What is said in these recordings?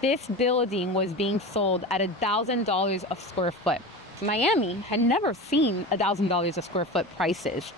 This building was being sold at $1,000 a square foot. Miami had never seen $1,000 a square foot prices.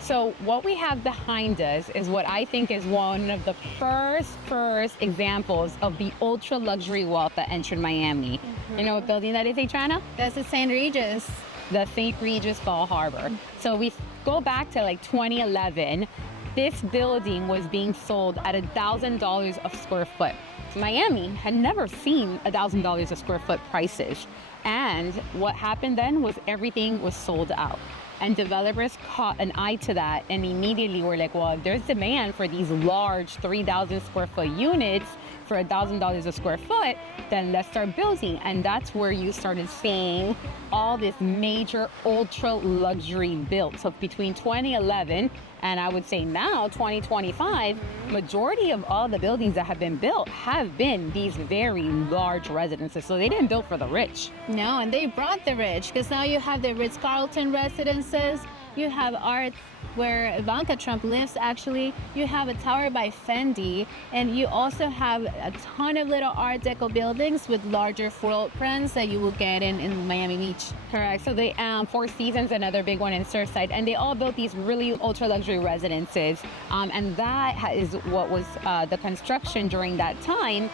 So what we have behind us is what I think is one of the first examples of the ultra luxury wealth that entered Miami. You know what building that is, Adriana? That's the St. Regis. The St. Regis Bal Harbour. So we go back to like 2011. This building was being sold at $1,000 a square foot. Miami had never seen $1,000 a square foot prices. And what happened then was everything was sold out. And developers caught an eye to that and immediately were like, well, if there's demand for these large 3,000 square foot units for $1,000 a square foot, then let's start building. And that's where you started seeing all this major ultra luxury built. So between 2011 and I would say now 2025, majority of all the buildings that have been built have been these very large residences. So they didn't build for the rich. No, and they brought the rich, because now you have the Ritz-Carlton Residences, you have Arte, where Ivanka Trump lives actually, you have a tower by Fendi, and you also have a ton of little Art Deco buildings with larger footprints that you will get in Miami Beach. Correct. So the Four Seasons, another big one in Surfside, and they all built these really ultra luxury residences. And that is what was the construction during that time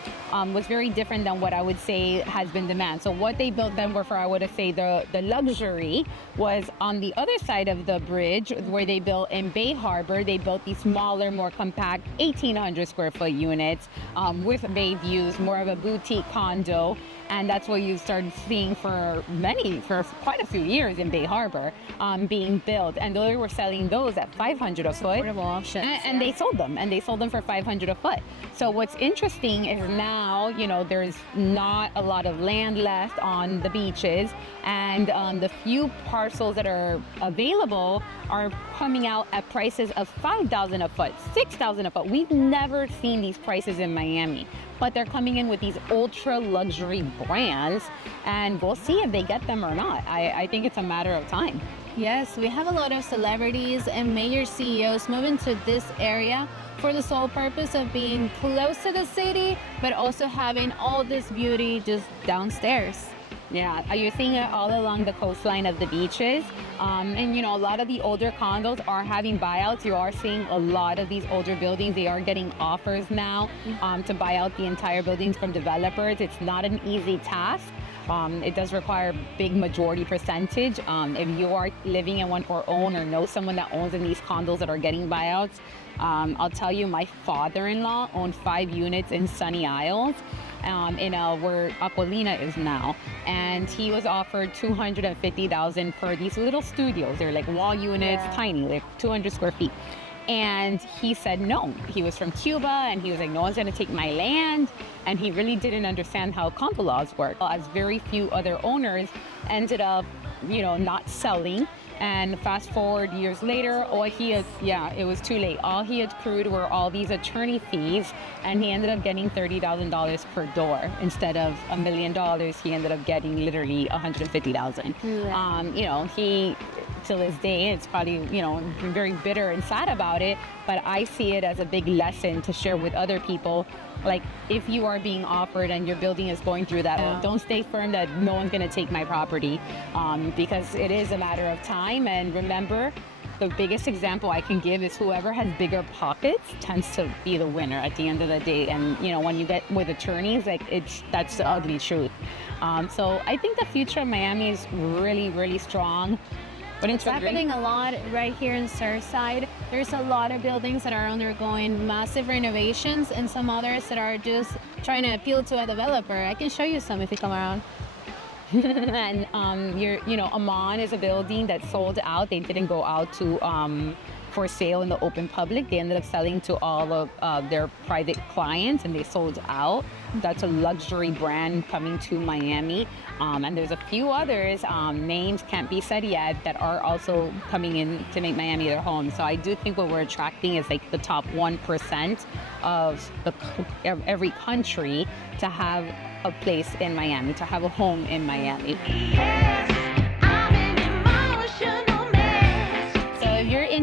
was very different than what I would say has been demand. So what they built then were for, I would say, the luxury was on the other side of the bridge where they built in Bay Harbor. They built these smaller, more compact 1,800 square foot units with bay views, more of a boutique condo. And that's what you started seeing for quite a few years in Bay Harbor being built. And they were selling those at $500 a foot. Affordable options. And they sold them, for $500 a foot. So what's interesting is now, you know, there's not a lot of land left on the beaches, and the few parcels that are available are coming out at prices of $5,000 a foot, $6,000 a foot. We've never seen these prices in Miami, but they're coming in with these ultra luxury brands, and we'll see if they get them or not. I think it's a matter of time. Yes, we have a lot of celebrities and major CEOs moving to this area for the sole purpose of being close to the city, but also having all this beauty just downstairs. Yeah, you're seeing it all along the coastline of the beaches. And, you know, a lot of the older condos are having buyouts. You are seeing a lot of these older buildings. They are getting offers now to buy out the entire buildings from developers. It's not an easy task. It does require a big majority percentage. If you are living in one or own or know someone that owns in these condos that are getting buyouts, I'll tell you, my father-in-law owned 5 units in Sunny Isles. Where Aquilina is now, and he was offered $250,000 for these little studios. They're like wall units, tiny, like 200 square feet. And he said no. He was from Cuba, and he was like, no one's gonna take my land. And he really didn't understand how condo laws work. As very few other owners ended up, you know, not selling. And fast forward years later, it was too late. All he accrued were all these attorney fees, and he ended up getting $30,000 per door. Instead of $1 million, he ended up getting literally $150,000. Yeah. You know, he, till this day, it's probably, you know, very bitter and sad about it, but I see it as a big lesson to share with other people. Like, if you are being offered and your building is going through that, well, don't stay firm that no one's gonna take my property, because it is a matter of time. And remember, the biggest example I can give is whoever has bigger pockets tends to be the winner at the end of the day. And, you know, when you get with attorneys, like, that's the ugly truth. So I think the future of Miami is really, really strong. But it's happening a lot right here in Surfside. There's a lot of buildings that are undergoing massive renovations, and some others that are just trying to appeal to a developer. I can show you some if you come around. And Amman is a building that sold out. They didn't go out to for sale in the open public. They ended up selling to all of their private clients, and they sold out. That's a luxury brand coming to Miami. And there's a few others, names can't be said yet, that are also coming in to make Miami their home. So I do think what we're attracting is like the top 1% of every country to have a place in Miami, to have a home in Miami. Yes, I'm in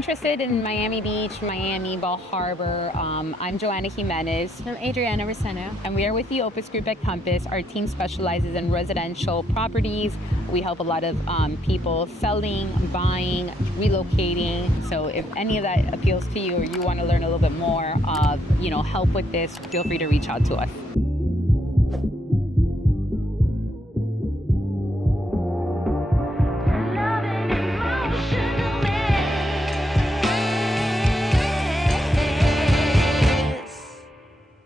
interested in Miami Beach, Miami, Bal Harbour, I'm Joanna Jimenez. I'm Adriana Roseno. And we are with the Opus Group at Compass. Our team specializes in residential properties. We help a lot of people selling, buying, relocating. So if any of that appeals to you or you want to learn a little bit more of, help with this, feel free to reach out to us.